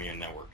Media Network.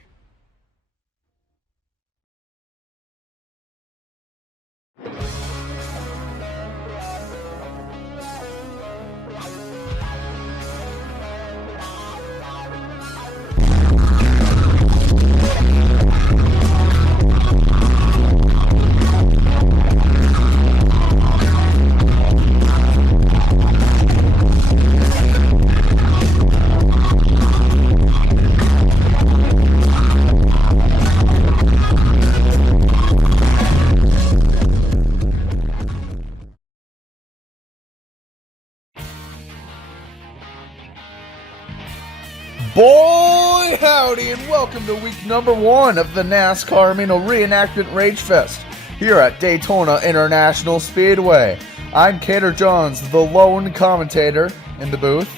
Boy howdy, and welcome to week number 1 of the NASCAR Amino Reenactment Ragefest here at Daytona International Speedway. I'm Cater Johns, the lone commentator in the booth.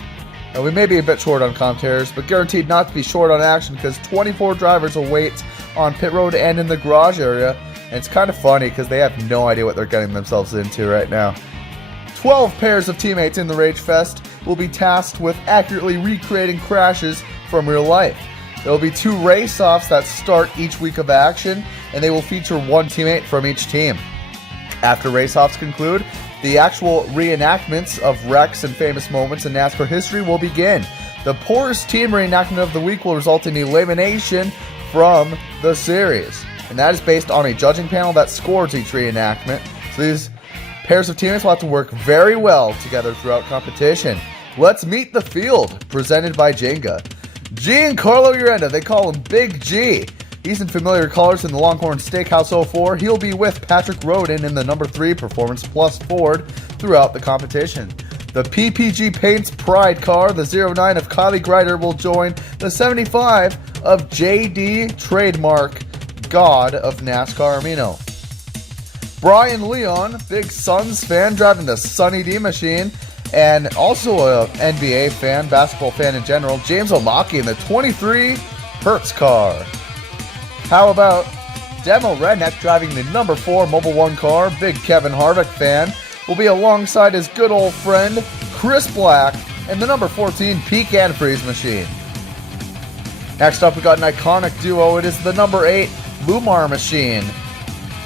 We may be a bit short on commentators, but guaranteed not to be short on action because 24 drivers await on pit road and in the garage area. And it's kind of funny because they have no idea what they're getting themselves into right now. 12 pairs of teammates in the Ragefest will be tasked with accurately recreating crashes from real life. There will be 2 race-offs that start each week of action, and they will feature 1 teammate from each team. After race-offs conclude, the actual reenactments of wrecks and famous moments in NASCAR history will begin. The poorest team reenactment of the week will result in elimination from the series, and that is based on a judging panel that scores each reenactment. So these pairs of teammates will have to work very well together throughout competition. Let's meet the field, presented by Jenga. Giancarlo Urenda, they call him Big G. He's in familiar colors in the Longhorn Steakhouse 04. He'll be with Patrick Roden in the number 3 Performance Plus Ford throughout the competition. The PPG Paints Pride car, the 09 of Kylie Greider, will join the 75 of JD Trademark, God of NASCAR Amino. Brian Leon, big Suns fan, driving the Sunny D machine, and also an NBA fan, basketball fan in general, James Omaki in the 23 Hertz car. How about Demo Redneck driving the number 4 Mobile One car, big Kevin Harvick fan, will be alongside his good old friend Chris Black and the number 14 Peak Antifreeze machine. Next up, we got an iconic duo. It is the number 8 Lumar machine.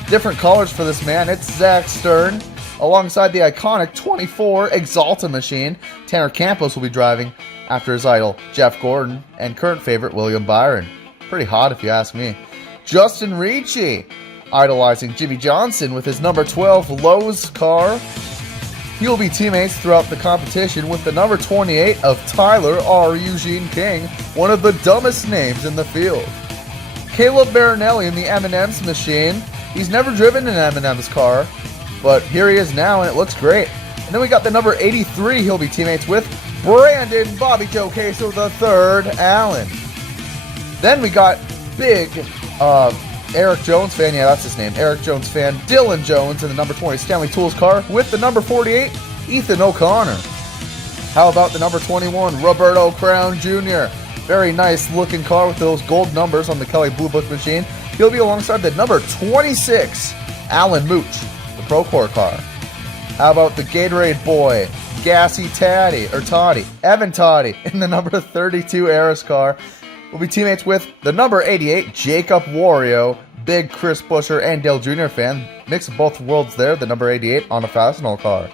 Different colors for this man. It's Zach Stern alongside the iconic 24 Exalta machine. Tanner Campos will be driving after his idol Jeff Gordon and current favorite William Byron. Pretty hot if you ask me. Justin Ricci idolizing Jimmy Johnson with his number 12 Lowe's car. He will be teammates throughout the competition with the number 28 of Tyler R. Eugene King, one of the dumbest names in the field. Caleb Marinelli in the M&M's machine. He's never driven an M&M's car, but here he is now, and it looks great. And then we got the number 83 he'll be teammates with, Brandon Bobby Joe Queso III Allen. Then we got big Eric Jones fan, yeah, that's his name, Eric Jones fan, Dylan Jones in the number 20 Stanley Tools car with the number 48, Ethan O'Connor. How about the number 21, Roberto Crown Jr.? Very nice looking car with those gold numbers on the Kelly Blue Book machine. He'll be alongside the number 26, Alan Mooch, the Procore car. How about the Gatorade boy, Gassy Toddy, Evan Toddy in the number 32 Aris car. Will be teammates with the number 88, Jacob Wario, big Chris Buescher and Dale Jr. fan. Mix of both worlds there, the number 88 on a Fastenal car.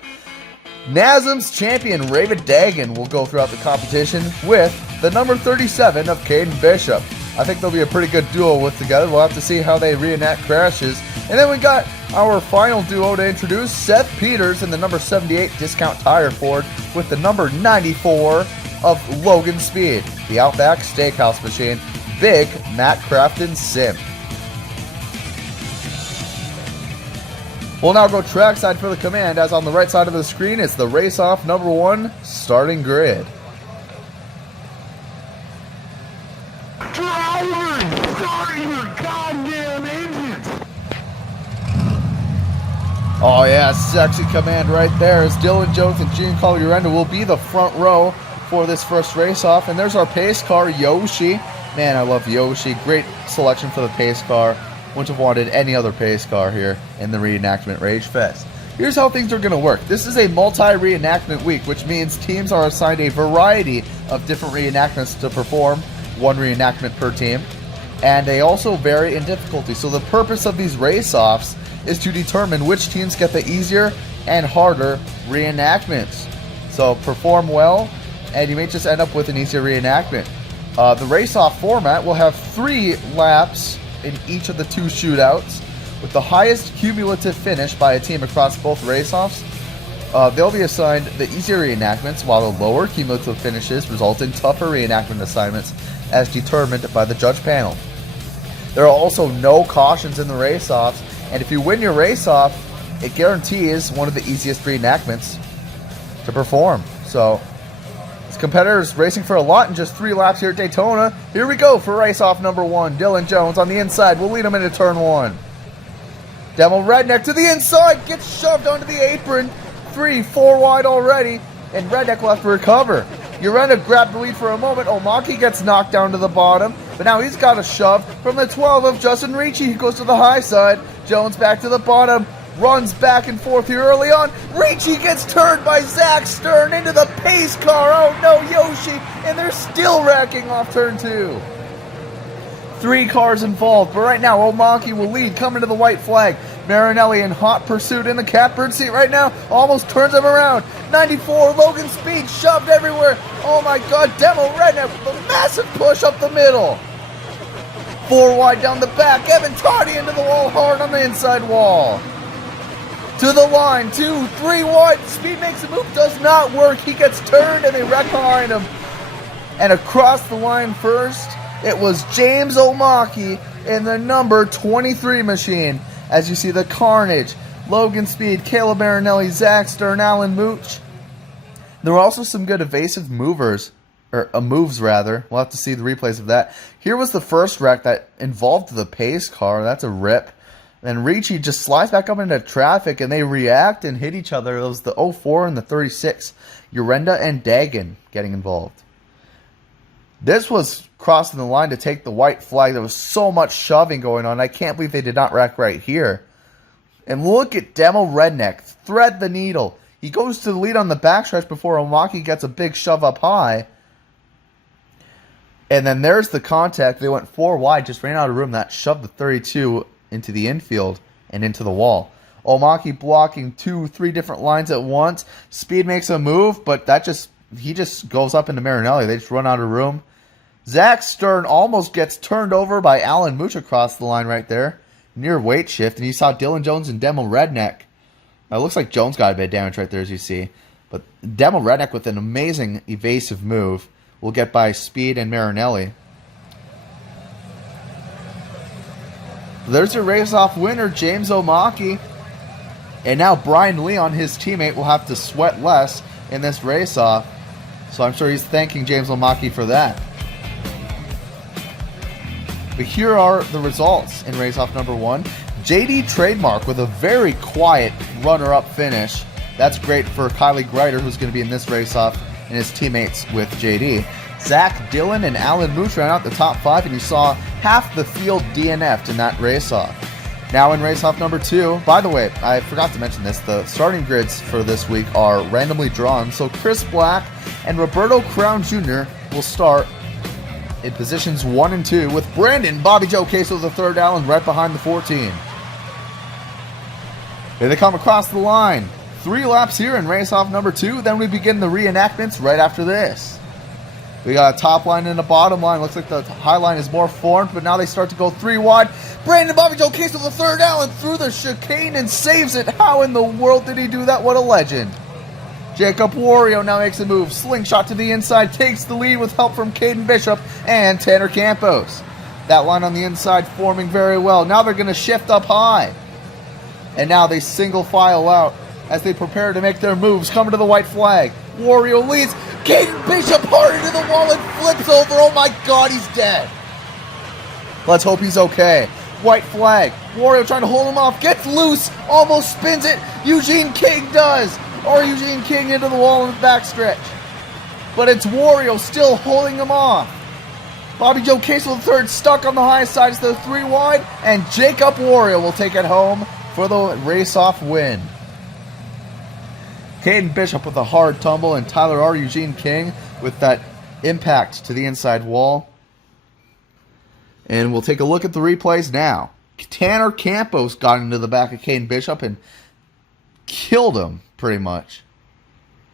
NASM's champion, Raven Dagan, will go throughout the competition with the number 37 of Caden Bishop. I think they'll be a pretty good duo with together. We'll have to see how they reenact crashes. And then we got our final duo to introduce, Seth Peters in the number 78 Discount Tire Ford with the number 94 of Logan Speed, the Outback Steakhouse machine, big Matt Crafton Sim. We'll now go trackside for the command, as on the right side of the screen is the race-off number 1 starting grid. Drivers, start your goddamn engines! Oh yeah, sexy command right there as Dylan Jones and Giancarlo Urenda will be the front row for this first race-off. And there's our pace car, Yoshi. Man, I love Yoshi. Great selection for the pace car. Wouldn't have wanted any other pace car here in the Reenactment Ragefest. Here's how things are going to work. This is a multi-reenactment week, which means teams are assigned a variety of different reenactments to perform one reenactment per team. And they also vary in difficulty. So the purpose of these race-offs is to determine which teams get the easier and harder reenactments. So perform well, and you may just end up with an easier reenactment. The race-off format will have 3 laps in each of the 2 shootouts, with the highest cumulative finish by a team across both race-offs. They'll be assigned the easier reenactments, while the lower cumulative finishes result in tougher reenactment assignments as determined by the judge panel. There are also no cautions in the race-offs, and if you win your race-off, it guarantees one of the easiest reenactments to perform. So, it's competitors racing for a lot in just 3 laps here at Daytona. Here we go for race-off number 1. Dylan Jones on the inside will lead him into turn 1. Demo Redneck to the inside, gets shoved onto the apron. 3-4 wide already, and Redneck will have to recover. Urena grabbed the lead for a moment. Omaki gets knocked down to the bottom, but now he's got a shove from the 12 of Justin Ricci. He goes to the high side. Jones back to the bottom, runs back and forth here early on. Ricci gets turned by Zach Stern into the pace car. Oh no, Yoshi, and they're still racking off turn 2. 3 cars involved, but right now Omaki will lead, coming to the white flag. Marinelli in hot pursuit in the catbird seat right now, almost turns him around. 94, Logan Speed shoved everywhere. Oh my god, Demo Redneck with a massive push up the middle. 4 wide down the back, Evan Toddy into the wall hard on the inside wall. To the line, 2, 3 wide, Speed makes a move, does not work. He gets turned and they wreck behind him. And across the line first, it was James Omaki in the number 23 machine. As you see the carnage, Logan Speed, Caleb Marinelli, Zach Stern, Alan Mooch. There were also some good evasive moves rather. We'll have to see the replays of that. Here was the first wreck that involved the pace car. That's a rip. And Ricci just slides back up into traffic, and they react and hit each other. It was the 04 and the 36. Urenda and Dagan getting involved. This was crossing the line to take the white flag. There was so much shoving going on. I can't believe they did not wreck right here. And look at Demo Redneck thread the needle. He goes to the lead on the backstretch before Omaki gets a big shove up high. And then there's the contact. They went 4 wide, just ran out of room. That shoved the 32 into the infield and into the wall. Omaki blocking 2-3 different lines at once. Speed makes a move, but he just goes up into Marinelli. They just run out of room. Zach Stern almost gets turned over by Alan Mooch across the line right there. Near weight shift. And you saw Dylan Jones and Demo Redneck. It looks like Jones got a bit of damage right there, as you see. But Demo Redneck with an amazing evasive move will get by Speed and Marinelli. There's your race-off winner, James Omaki. And now Brian Leon, his teammate, will have to sweat less in this race-off. So I'm sure he's thanking James Omaki for that. But here are the results in race-off number 1. JD Trademark with a very quiet runner-up finish. That's great for Kylie Greider, who's going to be in this race-off, and his teammates with JD. Zach Dillon and Alan Mooch ran out the top 5, and you saw half the field DNF'd in that race-off. Now in race-off number 2, by the way, I forgot to mention this, the starting grids for this week are randomly drawn, so Chris Black and Roberto Crown Jr. will start in positions 1 and 2 with Brandon Bobby Joe Queso III Allen right behind the 14. Here they come across the line. 3 laps here in race-off number 2, then we begin the reenactments right after this. We got a top line and a bottom line. Looks like the high line is more formed, but now they start to go 3 wide. Brandon Bobby Joe Queso III Allen through the chicane and saves it. How in the world did he do that? What a legend. Jacob Wario now makes a move. Slingshot to the inside, takes the lead with help from Caden Bishop and Tanner Campos. That line on the inside forming very well. Now they're going to shift up high. And now they single file out as they prepare to make their moves. Coming to the white flag. Wario leads. Caden Bishop hard into the wall and flips over. Oh my god, he's dead. Let's hope he's okay. White flag. Wario trying to hold him off. Gets loose. Almost spins it. Eugene King does. Or Eugene King into the wall in the backstretch. But it's Wario still holding him off. Bobby Joe Queso III stuck on the high side as the 3 wide. And Jacob Wario will take it home for the race-off win. Caden Bishop with a hard tumble, and Tyler R. Eugene King with that impact to the inside wall. And we'll take a look at the replays now. Tanner Campos got into the back of Kane Bishop and killed him, pretty much.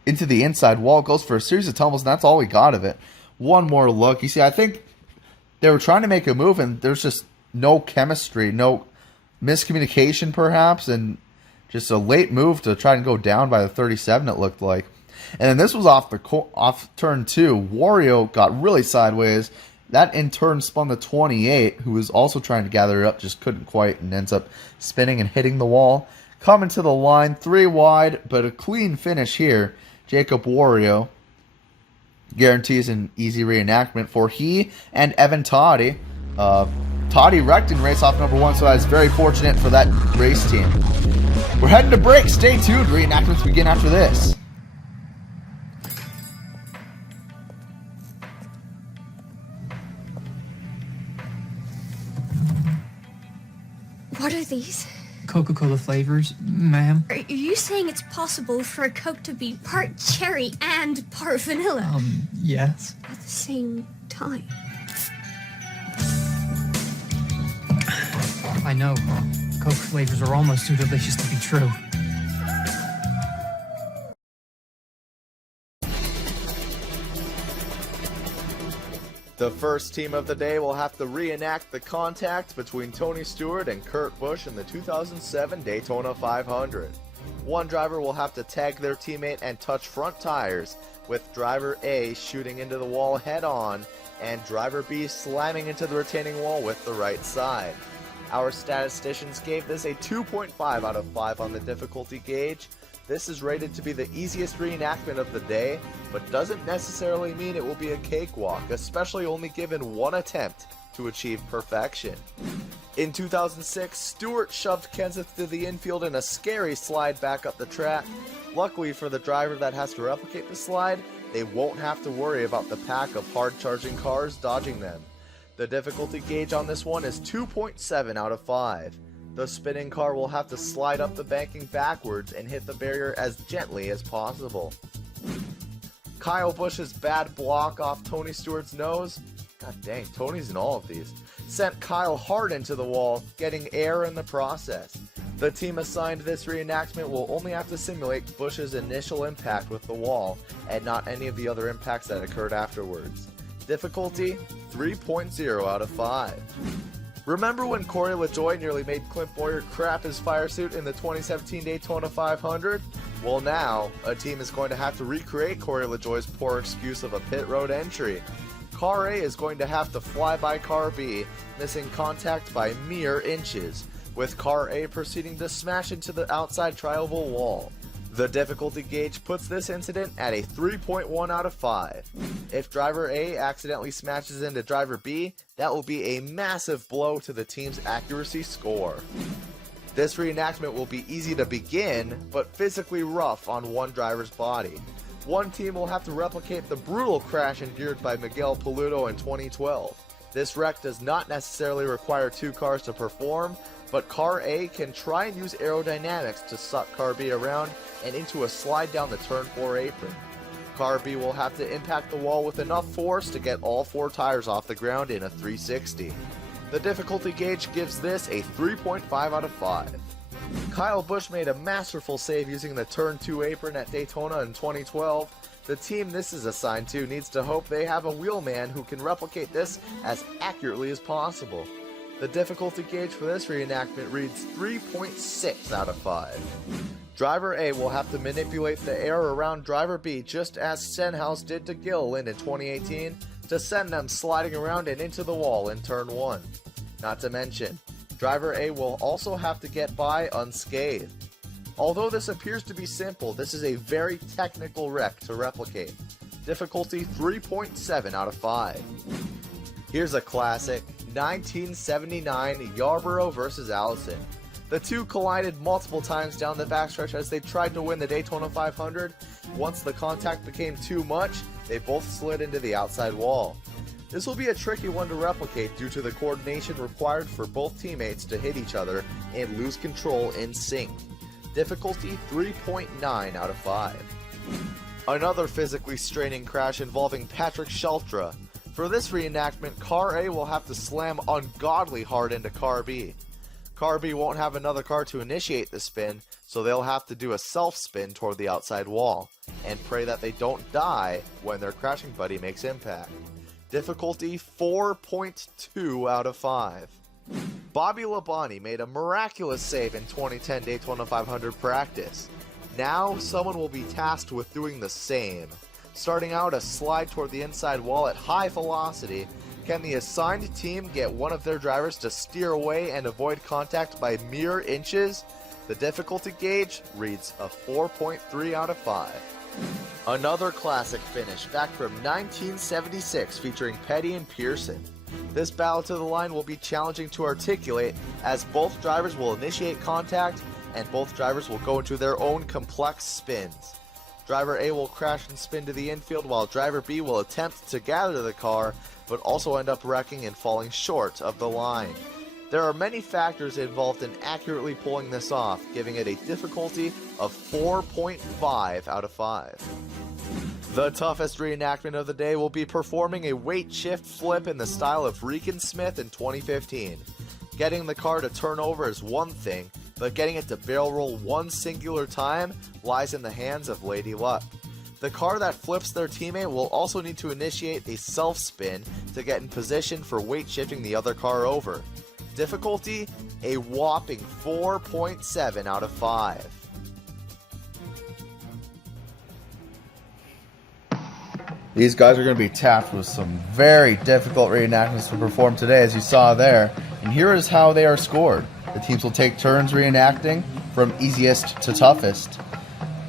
Into the inside wall, goes for a series of tumbles, and that's all we got of it. One more look. You see, I think they were trying to make a move, and there's just no chemistry, no miscommunication, perhaps, and just a late move to try and go down by the 37, it looked like. And then this was off turn 2. Wario got really sideways. That in turn spun the 28, who was also trying to gather it up, just couldn't quite, and ends up spinning and hitting the wall. Coming to the line, 3 wide, but a clean finish here. Jacob Wario guarantees an easy reenactment for he and Evan Toddy. Toddy wrecked in race off number 1, so that's very fortunate for that race team. We're heading to break. Stay tuned. Reenactments begin after this. What are these? Coca-Cola flavors, ma'am. Are you saying it's possible for a Coke to be part cherry and part vanilla? Yes. At the same time. I know. Coke flavors are almost too delicious to be true. The first team of the day will have to reenact the contact between Tony Stewart and Kurt Busch in the 2007 Daytona 500. One driver will have to tag their teammate and touch front tires, with driver A shooting into the wall head-on and driver B slamming into the retaining wall with the right side. Our statisticians gave this a 2.5 out of 5 on the difficulty gauge. This is rated to be the easiest reenactment of the day, but doesn't necessarily mean it will be a cakewalk, especially only given one attempt to achieve perfection. In 2006, Stewart shoved Kenseth to the infield in a scary slide back up the track. Luckily for the driver that has to replicate the slide, they won't have to worry about the pack of hard-charging cars dodging them. The difficulty gauge on this one is 2.7 out of 5. The spinning car will have to slide up the banking backwards and hit the barrier as gently as possible. Kyle Busch's bad block off Tony Stewart's nose, god dang, Tony's in all of these, sent Kyle hard into the wall, getting air in the process. The team assigned this reenactment will only have to simulate Busch's initial impact with the wall, and not any of the other impacts that occurred afterwards. Difficulty, 3.0 out of 5. Remember when Corey LaJoie nearly made Clint Boyer crap his fire suit in the 2017 Daytona 500? Well, now, a team is going to have to recreate Corey LaJoie's poor excuse of a pit road entry. Car A is going to have to fly by Car B, missing contact by mere inches, with Car A proceeding to smash into the outside tri-oval wall. The difficulty gauge puts this incident at a 3.1 out of 5. If driver A accidentally smashes into driver B, that will be a massive blow to the team's accuracy score. This reenactment will be easy to begin, but physically rough on one driver's body. One team will have to replicate the brutal crash endured by Miguel Paludo in 2012. This wreck does not necessarily require two cars to perform, but Car A can try and use aerodynamics to suck Car B around and into a slide down the turn 4 apron. Car B will have to impact the wall with enough force to get all 4 tires off the ground in a 360. The difficulty gauge gives this a 3.5 out of 5. Kyle Busch made a masterful save using the turn 2 apron at Daytona in 2012. The team this is assigned to needs to hope they have a wheelman who can replicate this as accurately as possible. The difficulty gauge for this reenactment reads 3.6 out of 5. Driver A will have to manipulate the air around driver B just as Stenhouse did to Gilliland in 2018 to send them sliding around and into the wall in turn 1. Not to mention, driver A will also have to get by unscathed. Although this appears to be simple, this is a very technical wreck to replicate. Difficulty 3.7 out of 5. Here's a classic, 1979 Yarborough vs. Allison. The two collided multiple times down the backstretch as they tried to win the Daytona 500. Once the contact became too much, they both slid into the outside wall. This will be a tricky one to replicate due to the coordination required for both teammates to hit each other and lose control in sync. Difficulty 3.9 out of 5. Another physically straining crash involving Patrick Sheltra. For this reenactment, Car A will have to slam ungodly hard into Car B. Car B won't have another car to initiate the spin, so they'll have to do a self-spin toward the outside wall, and pray that they don't die when their crashing buddy makes impact. Difficulty 4.2 out of 5. Bobby Labonte made a miraculous save in 2010 Daytona 500 practice. Now someone will be tasked with doing the same. Starting out a slide toward the inside wall at high velocity, can the assigned team get one of their drivers to steer away and avoid contact by mere inches? The difficulty gauge reads a 4.3 out of 5. Another classic finish back from 1976 featuring Petty and Pearson. This battle to the line will be challenging to articulate as both drivers will initiate contact and both drivers will go into their own complex spins. Driver A will crash and spin to the infield while driver B will attempt to gather the car but also end up wrecking and falling short of the line. There are many factors involved in accurately pulling this off, giving it a difficulty of 4.5 out of 5. The toughest reenactment of the day will be performing a weight shift flip in the style of Regan Smith in 2015. Getting the car to turn over is one thing, but getting it to barrel roll one singular time lies in the hands of Lady Luck. The car that flips their teammate will also need to initiate a self-spin to get in position for weight shifting the other car over. Difficulty, a whopping 4.7 out of 5. These guys are going to be tasked with some very difficult reenactments to perform today, as you saw there. And here is how they are scored. The teams will take turns reenacting from easiest to toughest.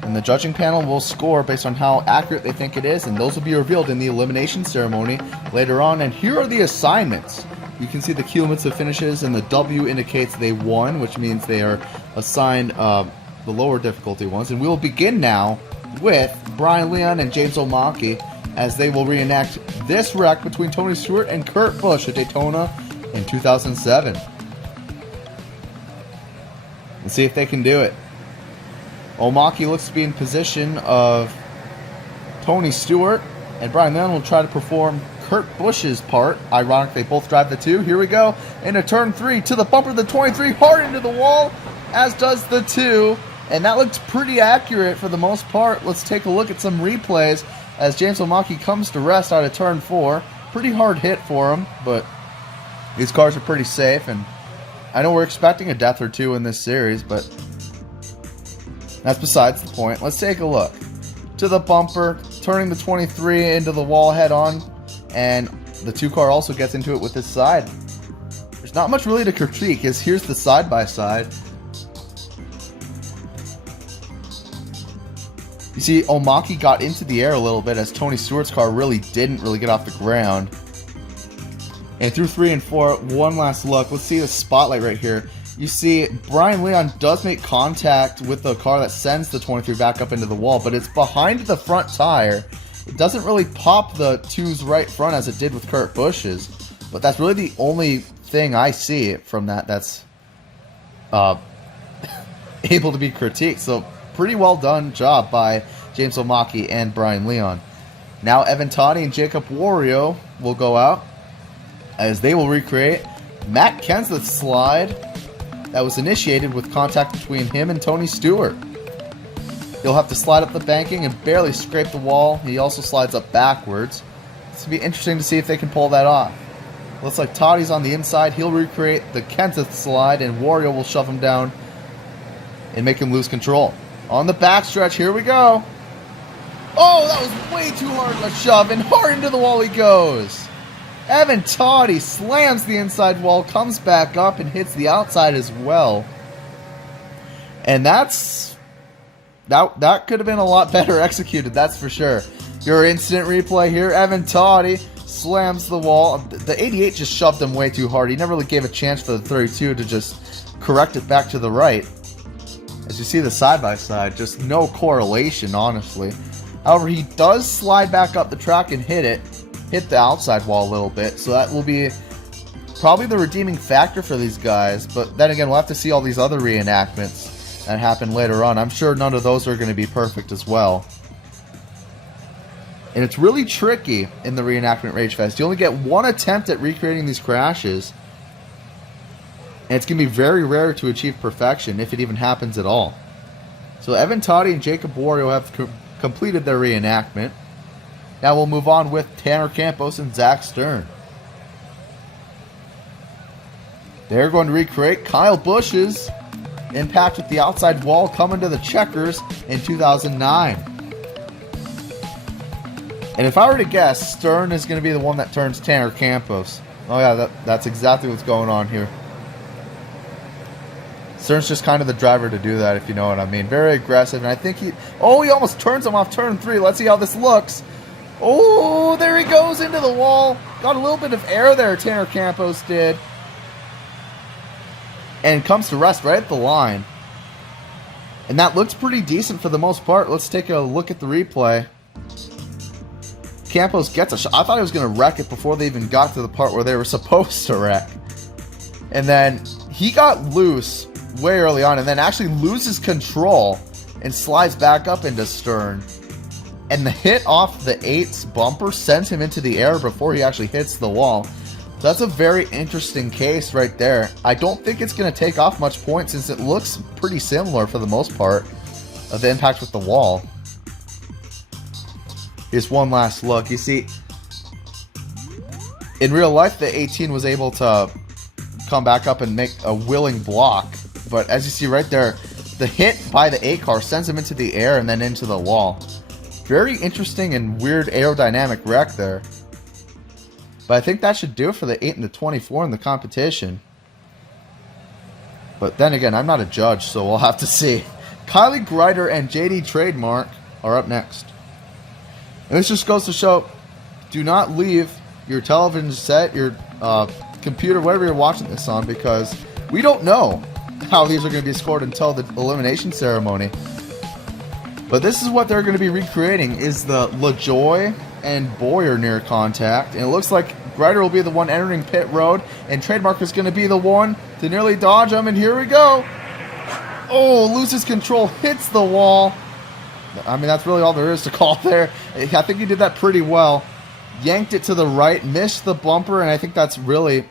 And the judging panel will score based on how accurate they think it is, and those will be revealed in the elimination ceremony later on. And here are the assignments. You can see the cumulative finishes, and the W indicates they won, which means they are assigned the lower difficulty ones. And we will begin now with Brian Leon and James Omaki as they will reenact this wreck between Tony Stewart and Kurt Busch at Daytona in 2007. Let's see if they can do it. Omaki looks to be in position of Tony Stewart, and Brian Leon will try to perform Kurt Busch's part. Ironic, they both drive the 2. Here we go. Into turn 3, to the bumper of the 23, hard into the wall, as does the 2. And that looks pretty accurate for the most part. Let's take a look at some replays as James Omaki comes to rest out of turn 4. Pretty hard hit for him, but these cars are pretty safe, and I know we're expecting a death or two in this series, but that's besides the point. Let's take a look. To the bumper, turning the 23 into the wall head on, and the 2 car also gets into it with this side. There's not much really to critique, as here's the side-by-side. You see, Omaki got into the air a little bit as Tony Stewart's car didn't really get off the ground. And through 3 and 4, one last look. Let's see the spotlight right here. You see, Brian Leon does make contact with the car that sends the 23 back up into the wall, but it's behind the front tire. It doesn't really pop the 2's right front as it did with Kurt Busch's, but that's really the only thing I see from that's able to be critiqued. So pretty well done job by James Omaki and Brian Leon. Now Evan Toddy and Jacob Wario will go out as they will recreate Matt Kenseth's slide that was initiated with contact between him and Tony Stewart. He'll have to slide up the banking and barely scrape the wall. He also slides up backwards. It's going to be interesting to see if they can pull that off. Looks like Toddy's on the inside. He'll recreate the Kenseth slide, and Wario will shove him down and make him lose control. On the backstretch, here we go. Oh, that was way too hard of a shove, and hard into the wall he goes. Evan Toddy slams the inside wall, comes back up, and hits the outside as well. And that could have been a lot better executed, that's for sure. Your instant replay here, Evan Toddy slams the wall. The 88 just shoved him way too hard. He never really gave a chance for the 32 to just correct it back to the right. As you see the side-by-side, just no correlation, honestly. However, he does slide back up the track and hit the outside wall a little bit, so that will be probably the redeeming factor for these guys. But then again, we'll have to see all these other reenactments that happen later on. I'm sure none of those are going to be perfect as well. And it's really tricky in the Reenactment Ragefest. You only get one attempt at recreating these crashes. And it's going to be very rare to achieve perfection, if it even happens at all. So Evan Toddy and Jacob Wario have completed their reenactment. Now we'll move on with Tanner Campos and Zach Stern. They're going to recreate Kyle Busch's impact with the outside wall coming to the checkers in 2009. And if I were to guess, Stern is going to be the one that turns Tanner Campos. Oh yeah, that's exactly what's going on here. Stern's just kind of the driver to do that, if you know what I mean. Very aggressive, and I think he almost turns him off turn 3. Let's see how this looks. Oh, there he goes into the wall. Got a little bit of air there, Tanner Campos did. And comes to rest right at the line. And that looks pretty decent for the most part. Let's take a look at the replay. Campos gets a shot. I thought he was going to wreck it before they even got to the part where they were supposed to wreck. And then he got loose way early on and then actually loses control and slides back up into Stern. And the hit off the 8's bumper sends him into the air before he actually hits the wall. So that's a very interesting case right there. I don't think it's going to take off much points since it looks pretty similar for the most part of the impact with the wall. Here's one last look. You see, in real life, the 18 was able to come back up and make a willing block. But as you see right there, the hit by the 8 car sends him into the air and then into the wall. Very interesting and weird aerodynamic wreck there. But I think that should do it for the 8 and the 24 in the competition. But then again, I'm not a judge, so we'll have to see. Kylie Greider and JD Trademark are up next. And this just goes to show, do not leave your television set, your computer, whatever you're watching this on, because we don't know how these are going to be scored until the elimination ceremony. But this is what they're going to be recreating, is the LaJoy and Boyer near contact. And it looks like Greider will be the one entering pit road, and Trademark is going to be the one to nearly dodge him. And here we go. Oh, loses control, hits the wall. I mean, that's really all there is to call there. I think he did that pretty well. Yanked it to the right, missed the bumper, and I think that's really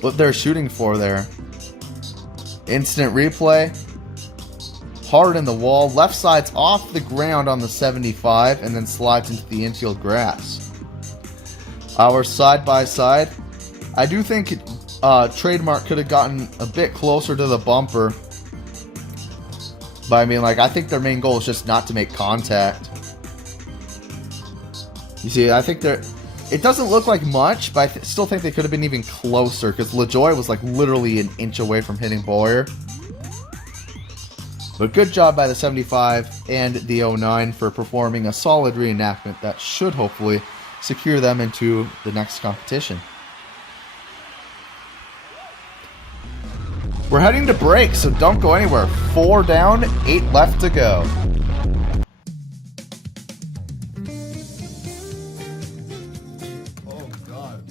what they're shooting for there. Instant replay. Hard in the wall. Left side's off the ground on the 75 and then slides into the infield grass. Our side-by-side. I do think Trademark could have gotten a bit closer to the bumper. But I mean, like, I think their main goal is just not to make contact. You see, I think they're... It doesn't look like much, but I still think they could have been even closer, because LaJoy was like literally an inch away from hitting Boyer. But good job by the 75 and the 09 for performing a solid reenactment that should hopefully secure them into the next competition. We're heading to break, so don't go anywhere. 4 down, 8 left to go. Oh God.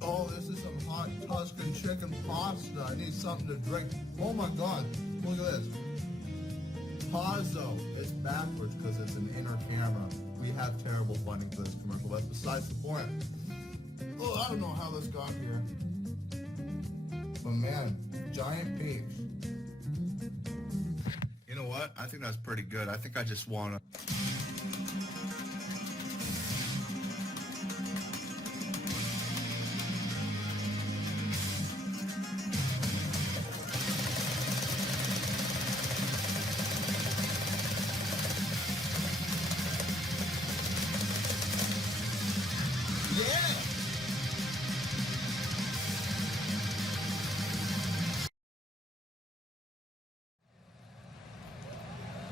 Oh, this is some hot Tuscan chicken pasta. I need something to drink. Oh my God. Look at this. Pazzo. It's backwards because it's an inner camera. We have terrible funding for this commercial. That's besides the point. Oh, I don't know how this got here. But man, giant peach. You know what? I think that's pretty good. I think I just want to...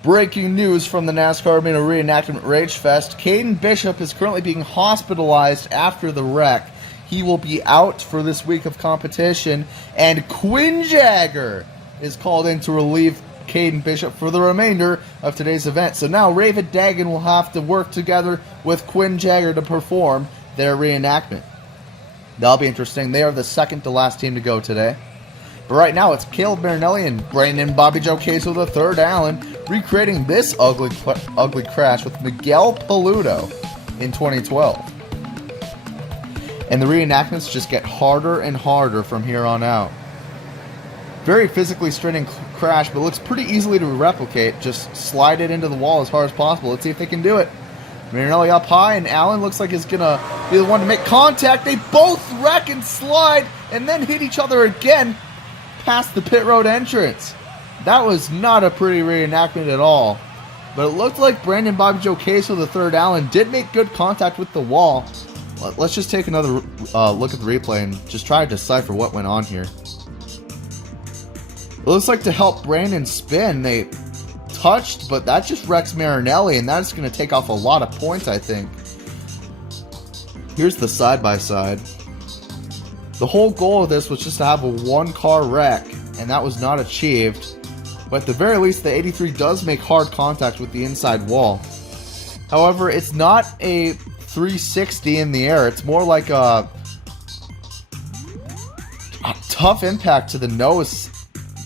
Breaking news from the NASCAR Amino Reenactment Ragefest. Caden Bishop is currently being hospitalized after the wreck. He will be out for this week of competition. And Quinn Jagger is called in to relieve Caden Bishop for the remainder of today's event. So now Raven Dagan will have to work together with Quinn Jagger to perform their reenactment. That'll be interesting. They are the second to last team to go today. But right now, it's Caleb Marinelli and Brandon Bobby Joe Queso the third Allen recreating this ugly crash with Miguel Paludo in 2012. And the reenactments just get harder and harder from here on out. Very physically straining crash, but looks pretty easily to replicate. Just slide it into the wall as hard as possible. Let's see if they can do it. Marinelli up high, and Allen looks like he's gonna be the one to make contact. They both wreck and slide, and then hit each other again past the pit road entrance. That was not a pretty reenactment at all. But it looked like Brandon Bobby Joe Queso III Allen did make good contact with the wall. Let's just take another look at the replay and just try to decipher what went on here. It looks like to help Brandon spin, they touched, but that just wrecks Marinelli, and that's going to take off a lot of points, I think. Here's the side-by-side. The whole goal of this was just to have a one-car wreck, and that was not achieved. But at the very least, the 83 does make hard contact with the inside wall. However, it's not a 360 in the air. It's more like a tough impact to the nose.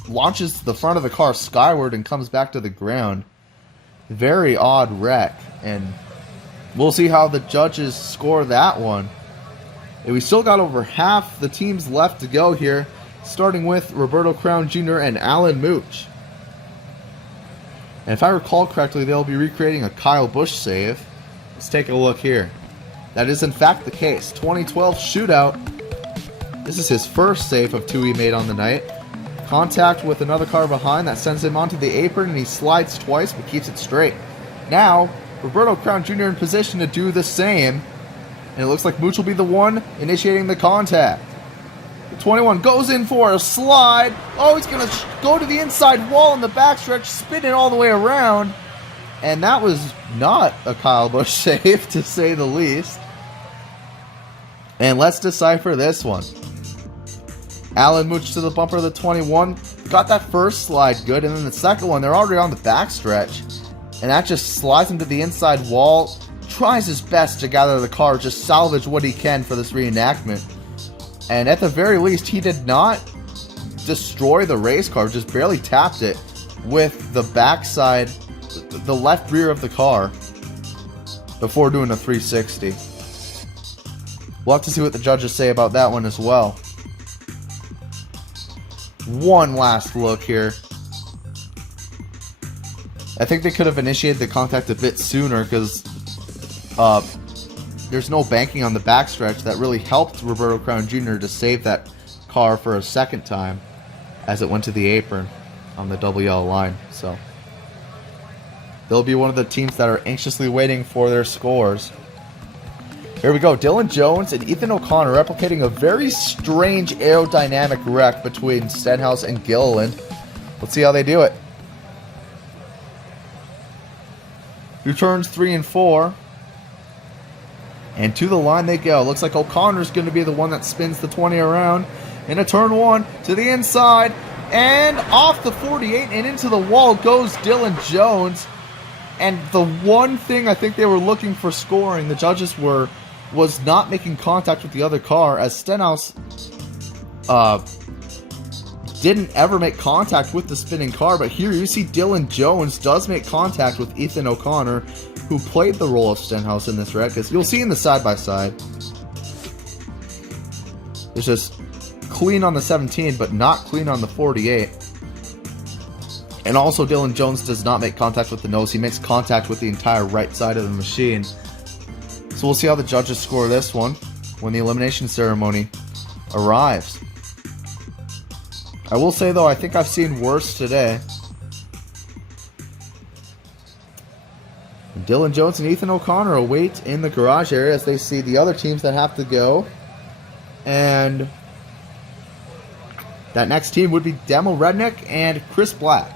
Launches the front of the car skyward and comes back to the ground. Very odd wreck, and we'll see how the judges score that one. And we still got over half the teams left to go here, starting with Roberto Crown Jr. and Alan Mooch. And if I recall correctly, they'll be recreating a Kyle Busch save. Let's take a look here. That is in fact the case. 2012 shootout. This is his first save of two he made on the night. Contact with another car behind that sends him onto the apron, and he slides twice but keeps it straight. Now, Roberto Crown Jr. in position to do the same, and it looks like Mooch will be the one initiating the contact. The 21 goes in for a slide. Oh, he's going to go to the inside wall in the backstretch, spin it all the way around, and that was not a Kyle Busch save, to say the least. And let's decipher this one. Alan Mooch to the bumper of the 21. Got that first slide good, and then the second one, they're already on the backstretch. And that just slides him to the inside wall. Tries his best to gather the car, just salvage what he can for this reenactment. And at the very least, he did not destroy the race car, just barely tapped it with the backside, the left rear of the car, before doing a 360. We'll have to see what the judges say about that one as well. One last look here. I think they could have initiated the contact a bit sooner, because there's no banking on the backstretch that really helped Roberto Crown Jr. to save that car for a second time as it went to the apron on the double yellow line. So they'll be one of the teams that are anxiously waiting for their scores. Here we go. Dylan Jones and Ethan O'Connor replicating a very strange aerodynamic wreck between Stenhouse and Gilliland. Let's see how they do it. Through turns 3 and 4. And to the line they go. Looks like O'Connor's going to be the one that spins the 20 around. Into turn 1 to the inside. And off the 48 and into the wall goes Dylan Jones. And the one thing I think they were looking for scoring, the judges was not making contact with the other car, as Stenhouse didn't ever make contact with the spinning car. But here you see Dylan Jones does make contact with Ethan O'Connor, who played the role of Stenhouse in this wreck, as you'll see in the side-by-side. It's just clean on the 17, but not clean on the 48. And also Dylan Jones does not make contact with the nose. He makes contact with the entire right side of the machine. So we'll see how the judges score this one when the elimination ceremony arrives. I will say, though, I think I've seen worse today. Dylan Jones and Ethan O'Connor await in the garage area as they see the other teams that have to go. And that next team would be Demo Redneck and Chris Black.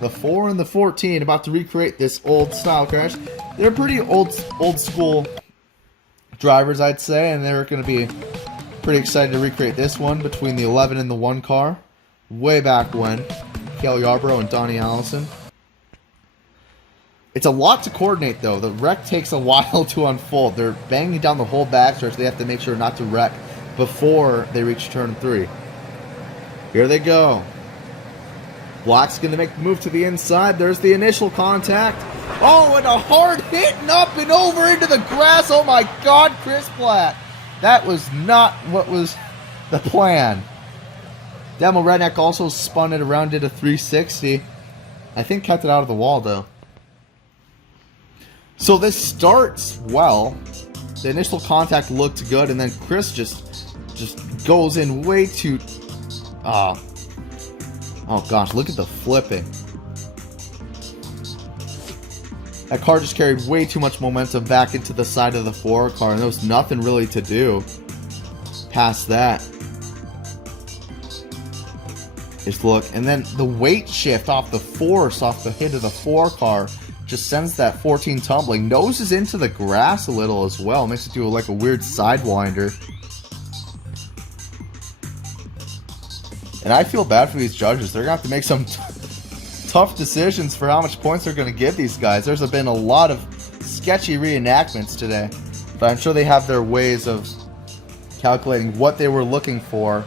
The 4 and the 14 about to recreate this old style crash. They're pretty old school drivers, I'd say, and they're going to be pretty excited to recreate this one between the 11 and the 1 car. Way back when. Cale Yarborough and Donnie Allison. It's a lot to coordinate, though. The wreck takes a while to unfold. They're banging down the whole backstretch. They have to make sure not to wreck before they reach turn 3. Here they go. Black's going to make the move to the inside. There's the initial contact. Oh, and a hard hit and up and over into the grass. Oh my God, Chris Black. That was not what was the plan. Demo Redneck also spun it around, did a 360. I think kept it out of the wall though. So this starts well. The initial contact looked good, and then Chris just goes in way too... Oh gosh, look at the flipping. That car just carried way too much momentum back into the side of the 4 car, and there was nothing really to do past that. Just look, and then the weight shift off the force, off the hit of the 4 car, just sends that 14 tumbling. Noses into the grass a little as well. Makes it do like a weird sidewinder. And I feel bad for these judges. They're going to have to make some tough decisions for how much points they're going to give these guys. There's been a lot of sketchy reenactments today. But I'm sure they have their ways of calculating what they were looking for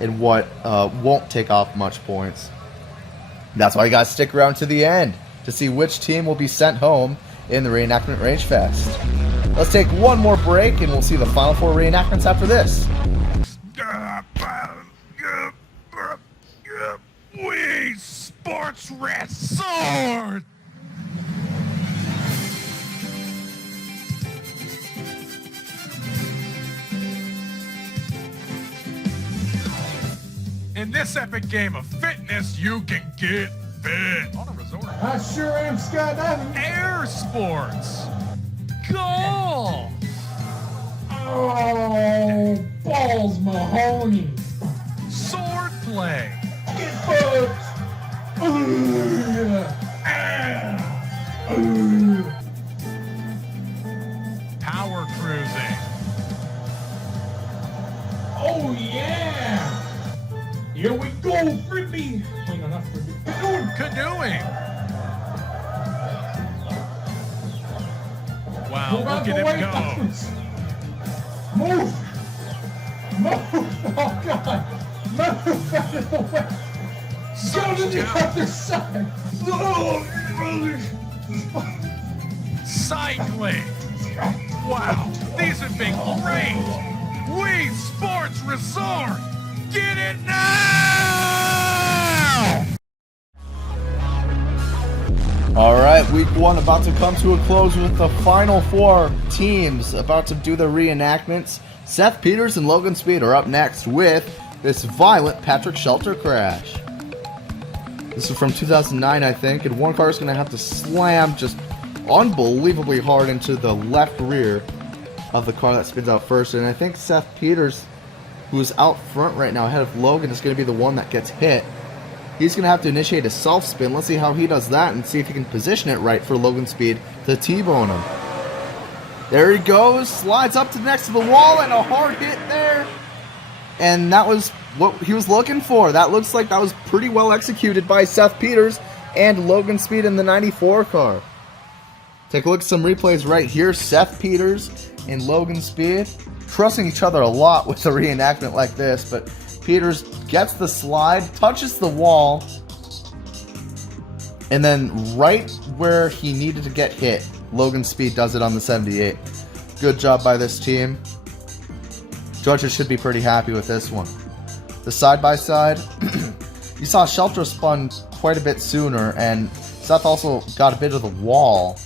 and what won't take off much points. That's why you got to stick around to the end to see which team will be sent home in the Reenactment Ragefest. Let's take one more break and we'll see the final 4 reenactments after this. We sports resort! In this epic game of fitness, you can get fit on a resort. I sure am skydiving. Air sports. Golf. Oh, balls Mahoney. Sword play. Get fucked. Power cruising. Oh, yeah. Here we go, Frippy. Wait, no, not Frippy. Canoeing. Wow, Move look out at the him way, go. Thomas. Move. Move. Oh, God. Move out of the way. Go to the other side. Cycling. Wow, these have been great. We Sports Resort. Get it now! Alright, week 1 about to come to a close with the final 4 teams about to do their reenactments. Seth Peters and Logan Speed are up next with this violent Patrick Shelter crash. This is from 2009, I think, and one car is going to have to slam just unbelievably hard into the left rear of the car that spins out first. And I think Seth Peters, who is out front right now ahead of Logan, is going to be the one that gets hit. He's going to have to initiate a self-spin. Let's see how he does that and see if he can position it right for Logan Speed to T-bone him. There he goes, slides up to next to the wall, and a hard hit there. And that was what he was looking for. That looks like that was pretty well executed by Seth Peters and Logan Speed in the 94 car. Take a look at some replays right here. Seth Peters and Logan Speed trusting each other a lot with a reenactment like this, but Peters gets the slide, touches the wall, and then right where he needed to get hit, Logan Speed does it on the 78. Good job by this team. Judges should be pretty happy with this one. The side-by-side, you saw Shelter spun quite a bit sooner, and Seth also got a bit of the wall.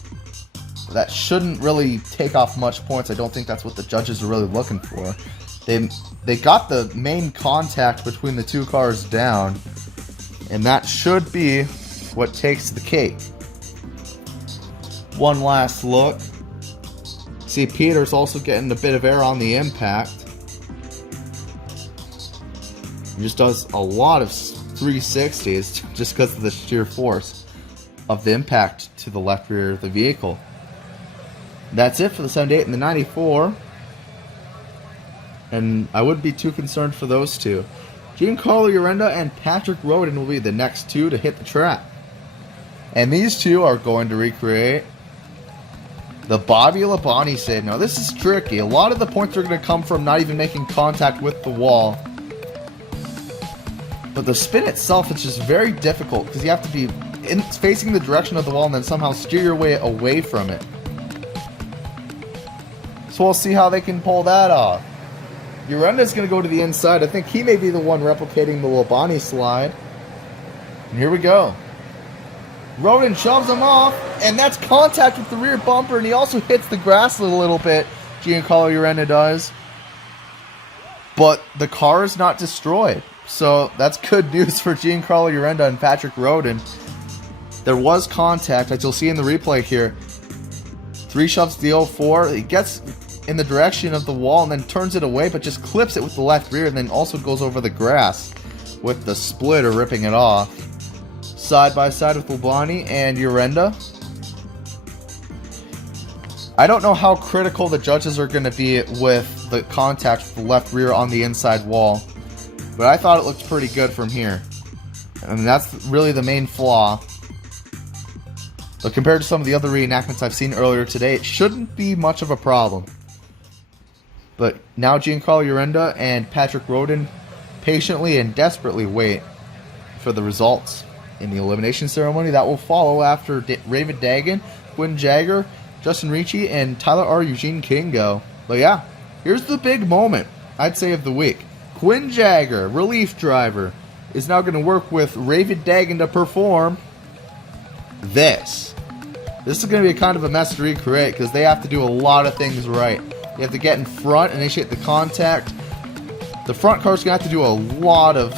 That shouldn't really take off much points. I don't think that's what the judges are really looking for. They got the main contact between the 2 cars down, and that should be what takes the cake. One last look. See, Peters also getting a bit of air on the impact. He just does a lot of 360s just because of the sheer force of the impact to the left rear of the vehicle. That's it for the 78 and the 94. And I wouldn't be too concerned for those two. Giancarlo Urenda and Patrick Roden will be the next 2 to hit the track. And these 2 are going to recreate the Bobby Labonte save. Now this is tricky. A lot of the points are going to come from not even making contact with the wall. But the spin itself is just very difficult because you have to be facing the direction of the wall and then somehow steer your way away from it. So we'll see how they can pull that off. Urenda's going to go to the inside. I think he may be the one replicating the Labani slide. And here we go. Rodin shoves him off, and that's contact with the rear bumper, and he also hits the grass a little bit. Giancarlo Urenda does. But the car is not destroyed. So that's good news for Giancarlo Urenda and Patrick Rodin. There was contact, as you'll see in the replay here. 3 shoves the 04. He gets in the direction of the wall and then turns it away, but just clips it with the left rear and then also goes over the grass with the splitter ripping it off. Side by side with Labani and Urenda. I don't know how critical the judges are going to be with the contact with the left rear on the inside wall, but I thought it looked pretty good from here. I mean, that's really the main flaw. But compared to some of the other reenactments I've seen earlier today, it shouldn't be much of a problem. But now Giancarlo Urenda and Patrick Rodin patiently and desperately wait for the results in the elimination ceremony that will follow after Raven Dagan, Quinn Jagger, Justin Ricci, and Tyler R. Eugene King go. But yeah, here's the big moment, I'd say, of the week. Quinn Jagger, relief driver, is now going to work with Raven Dagan to perform this. This is going to be kind of a mess to recreate because they have to do a lot of things right. You have to get in front, initiate the contact. The front car's going to have to do a lot of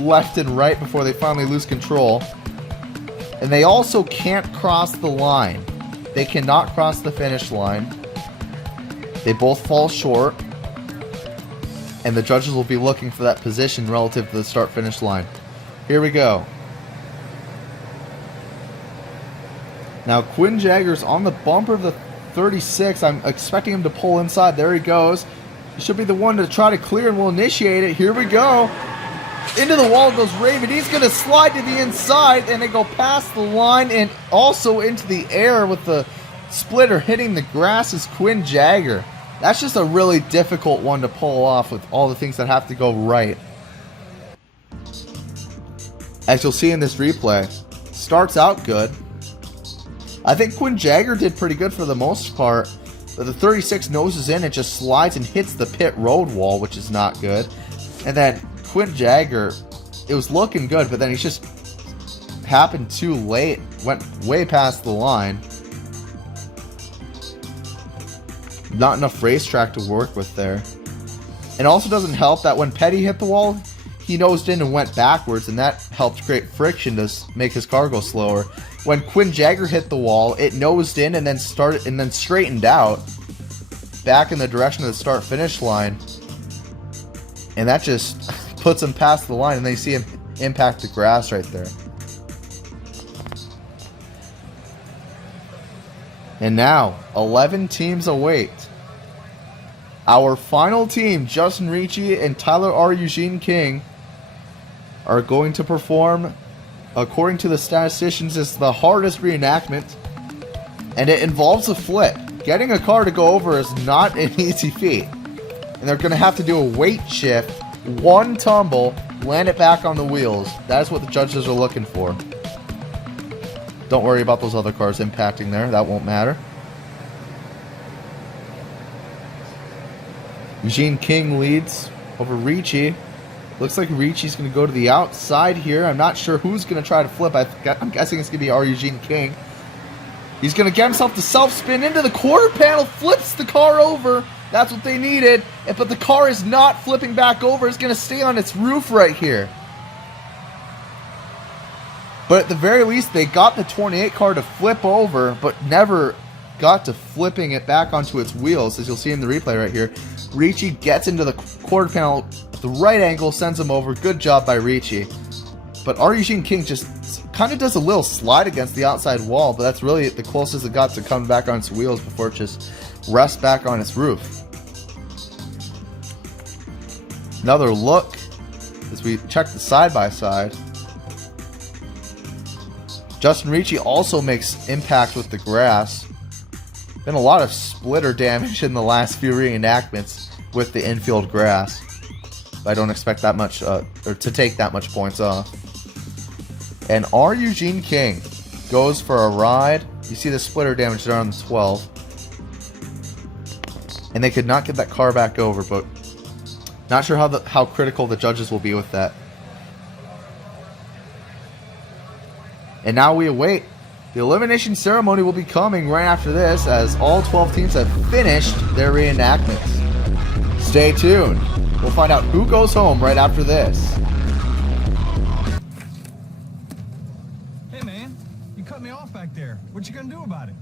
left and right before they finally lose control. And they also can't cross the line. They cannot cross the finish line. They both fall short. And the judges will be looking for that position relative to the start-finish line. Here we go. Now Quinn Jagger's on the bumper of the 36. I'm expecting him to pull inside. There he goes. He should be the one to try to clear and we'll initiate it. Here we go. Into the wall goes Raven. He's going to slide to the inside and then go past the line and also into the air with the splitter hitting the grass is Quinn Jagger. That's just a really difficult one to pull off with all the things that have to go right. As you'll see in this replay, starts out good. I think Quinn Jagger did pretty good for the most part, but the 36 noses in, it just slides and hits the pit road wall, which is not good. And then Quinn Jagger, it was looking good, but then he just happened too late, went way past the line. Not enough racetrack to work with there. It also doesn't help that when Petty hit the wall, he nosed in and went backwards, and that helped create friction to make his car go slower. When Quinn Jagger hit the wall, it nosed in and then straightened out back in the direction of the start-finish line, and that just puts him past the line, and they see him impact the grass right there. And now, 11 teams await. Our final team, Justin Ricci and Tyler R. Eugene King, are going to perform, according to the statisticians, it's the hardest reenactment, and it involves a flip. Getting a car to go over is not an easy feat, and they're going to have to do a weight shift, one tumble, land it back on the wheels. That's what the judges are looking for. Don't worry about those other cars impacting there. That won't matter. Eugene King leads over Ricci. Looks like Ricci's going to go to the outside here. I'm not sure who's going to try to flip. I'm guessing it's going to be our Eugene King. He's going to get himself to self-spin into the quarter panel, flips the car over. That's what they needed. But the car is not flipping back over. It's going to stay on its roof right here. But at the very least, they got the 28 car to flip over, but never got to flipping it back onto its wheels, as you'll see in the replay right here. Ricci gets into the quarter panel at the right angle, sends him over. Good job by Ricci. But our Eugene King just kind of does a little slide against the outside wall, but that's really the closest it got to coming back on its wheels before it just rests back on its roof. Another look as we check the side-by-side. Justin Ricci also makes impact with the grass. Been a lot of splitter damage in the last few reenactments with the infield grass. I don't expect that much, or to take that much points off. And R. Eugene King goes for a ride. You see the splitter damage there on the 12. And they could not get that car back over, but not sure how critical the judges will be with that. And now we await. The elimination ceremony will be coming right after this, as all 12 teams have finished their reenactments. Stay tuned. We'll find out who goes home right after this. Hey, man, you cut me off back there. What you gonna do about it?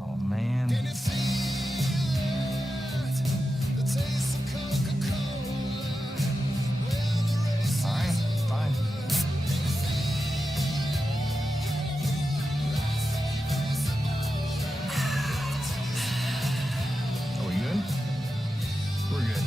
Oh, man. Fine, fine. Are we good? We're good.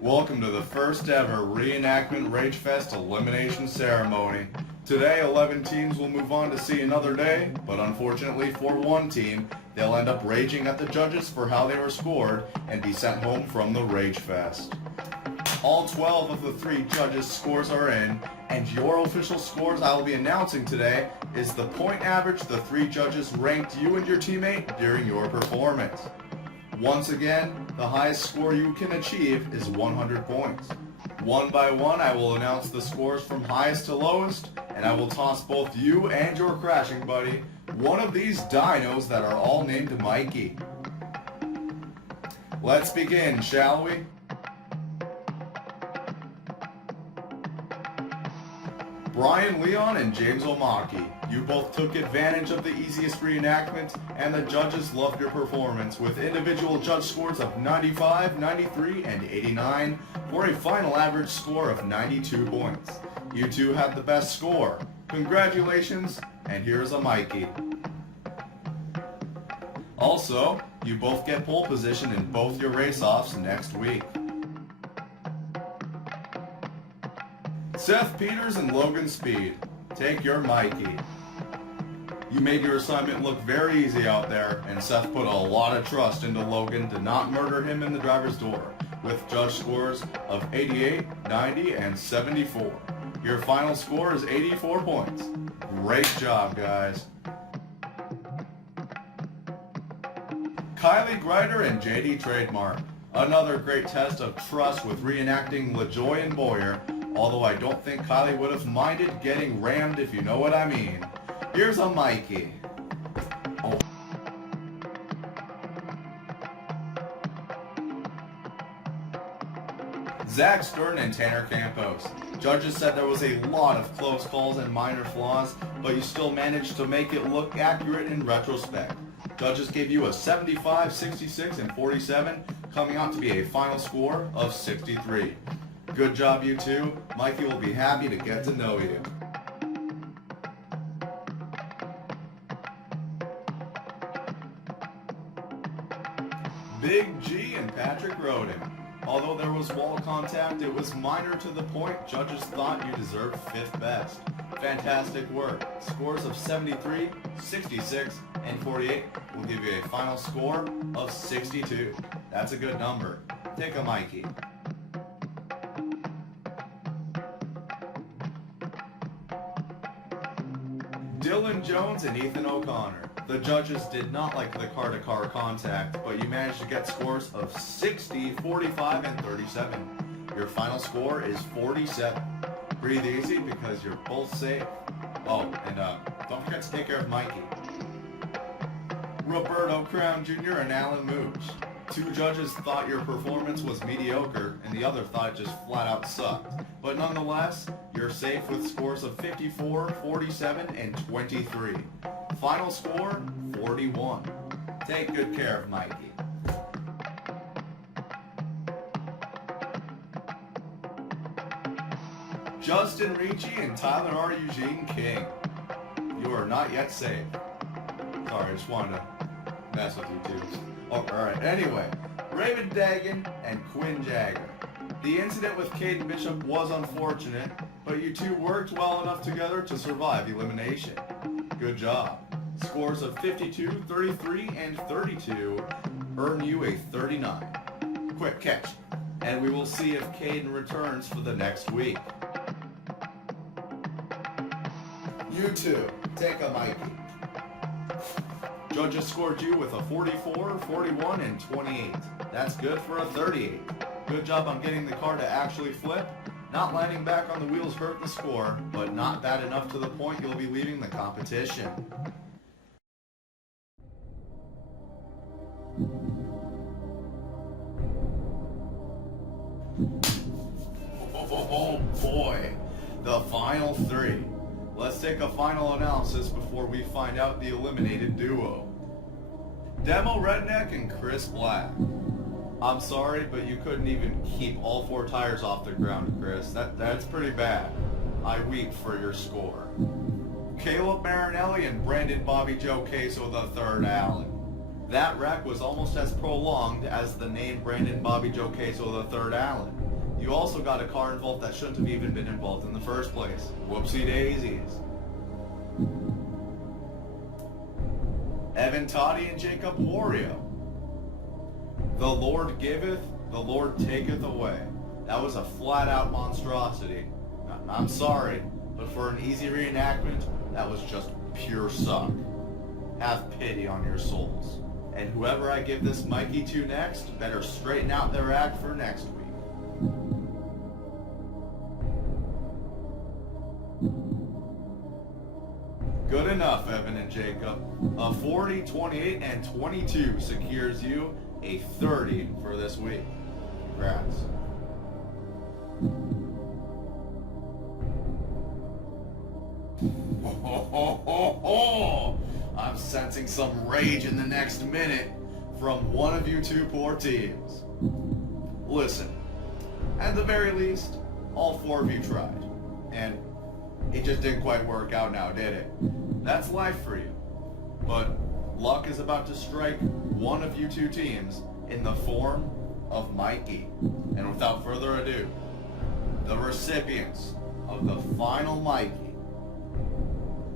Welcome to the first ever Reenactment Ragefest Elimination Ceremony. Today, 11 teams will move on to see another day, but unfortunately for one team, they'll end up raging at the judges for how they were scored and be sent home from the Ragefest. All 12 of the 3 judges' scores are in, and your official scores I will be announcing today is the point average the 3 judges ranked you and your teammate during your performance. Once again, the highest score you can achieve is 100 points. One by one, I will announce the scores from highest to lowest, and I will toss both you and your crashing buddy one of these dinos that are all named Mikey. Let's begin, shall we? Brian Leon and James Omaki, you both took advantage of the easiest reenactment, and the judges loved your performance with individual judge scores of 95, 93, and 89 for a final average score of 92 points. You two had the best score. Congratulations, and here's a Mikey. Also, you both get pole position in both your race-offs next week. Seth Peters and Logan Speed, take your Mikey. You made your assignment look very easy out there, and Seth put a lot of trust into Logan to not murder him in the driver's door, with judge scores of 88, 90, and 74. Your final score is 84 points. Great job, guys. Kylie Greider and JD Trademark, another great test of trust with reenacting LaJoy and Boyer, although I don't think Kylie would have minded getting rammed, if you know what I mean. Here's a Mikey. Oh. Zach Stern and Tanner Campos. Judges said there was a lot of close calls and minor flaws, but you still managed to make it look accurate in retrospect. Judges gave you a 75, 66, and 47, coming out to be a final score of 63. Good job, you two. Mikey will be happy to get to know you. Big G and Patrick Roden. Although there was wall contact, it was minor to the point judges thought you deserved 5th best. Fantastic work. Scores of 73, 66, and 48 will give you a final score of 62. That's a good number. Take a Mikey. Dylan Jones and Ethan O'Connor. The judges did not like the car-to-car contact, but you managed to get scores of 60, 45, and 37. Your final score is 47. Breathe easy because you're both safe. Oh, and don't forget to take care of Mikey. Roberto Crown Jr. and Alan Mooch. 2 judges thought your performance was mediocre, and the other thought it just flat out sucked. But nonetheless, you're safe with scores of 54, 47, and 23. Final score, 41. Take good care of Mikey. Justin Ricci and Tyler R. Eugene King. You are not yet safe. Sorry, I just wanted to mess with you two. Oh, alright, anyway. Raven Dagan and Quinn Jagger. The incident with Caden Bishop was unfortunate, but you two worked well enough together to survive elimination. Good job. Scores of 52, 33, and 32 earn you a 39. Quick catch, and we will see if Caden returns for the next week. You two, take a Mikey. Judges scored you with a 44, 41, and 28. That's good for a 38. Good job on getting the car to actually flip. Not landing back on the wheels hurt the score, but not bad enough to the point you'll be leaving the competition. Oh boy, the final three. Let's take a final analysis before we find out the eliminated duo. Demo Redneck and Chris Black. I'm sorry, but you couldn't even keep all four tires off the ground, Chris. That's pretty bad. I weep for your score. Caleb Marinelli and Brandon Bobby Joe Queso III Allen. That wreck was almost as prolonged as the name Brandon Bobby Joe Queso III Allen. You also got a car involved that shouldn't have even been involved in the first place. Whoopsie daisies. Evan Toddy and Jacob Wario. The Lord giveth, the Lord taketh away. That was a flat-out monstrosity. I'm sorry, but for an easy reenactment, that was just pure suck. Have pity on your souls. And whoever I give this Mikey to next, better straighten out their act for next week. Good enough, Evan and Jacob. A 40, 28, and 22 secures you a 30 for this week. Congrats. I'm sensing some rage in the next minute from one of you two poor teams. Listen, at the very least, all four of you tried. And it just didn't quite work out now, did it? That's life for you. But luck is about to strike one of you two teams in the form of Mikey. And without further ado, the recipients of the final Mikey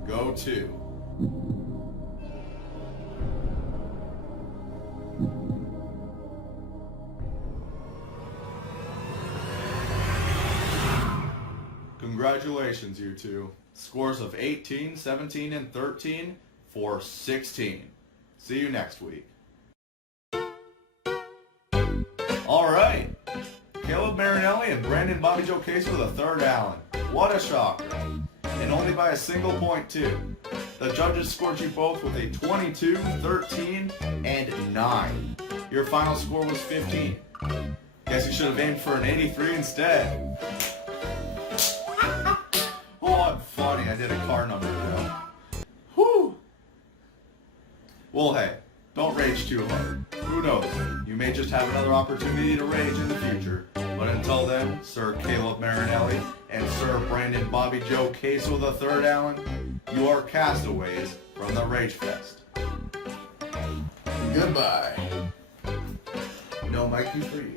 go to Congratulations, you two. Scores of 18, 17, and 13 for 16. See you next week. Alright. Caleb Marinelli and Brandon Bobby Joe Queso III Allen. What a shocker. And only by a single point, too. The judges scored you both with a 22, 13, and 9. Your final score was 15. Guess you should have aimed for an 83 instead. Oh, I'm funny. I did a car number though. Whew. Well, hey, don't rage too hard. Who knows? You may just have another opportunity to rage in the future. But until then, Sir Caleb Marinelli and Sir Brandon Bobby Joe Queso III Allen, you are castaways from the Ragefest. Goodbye. No Mikey for you.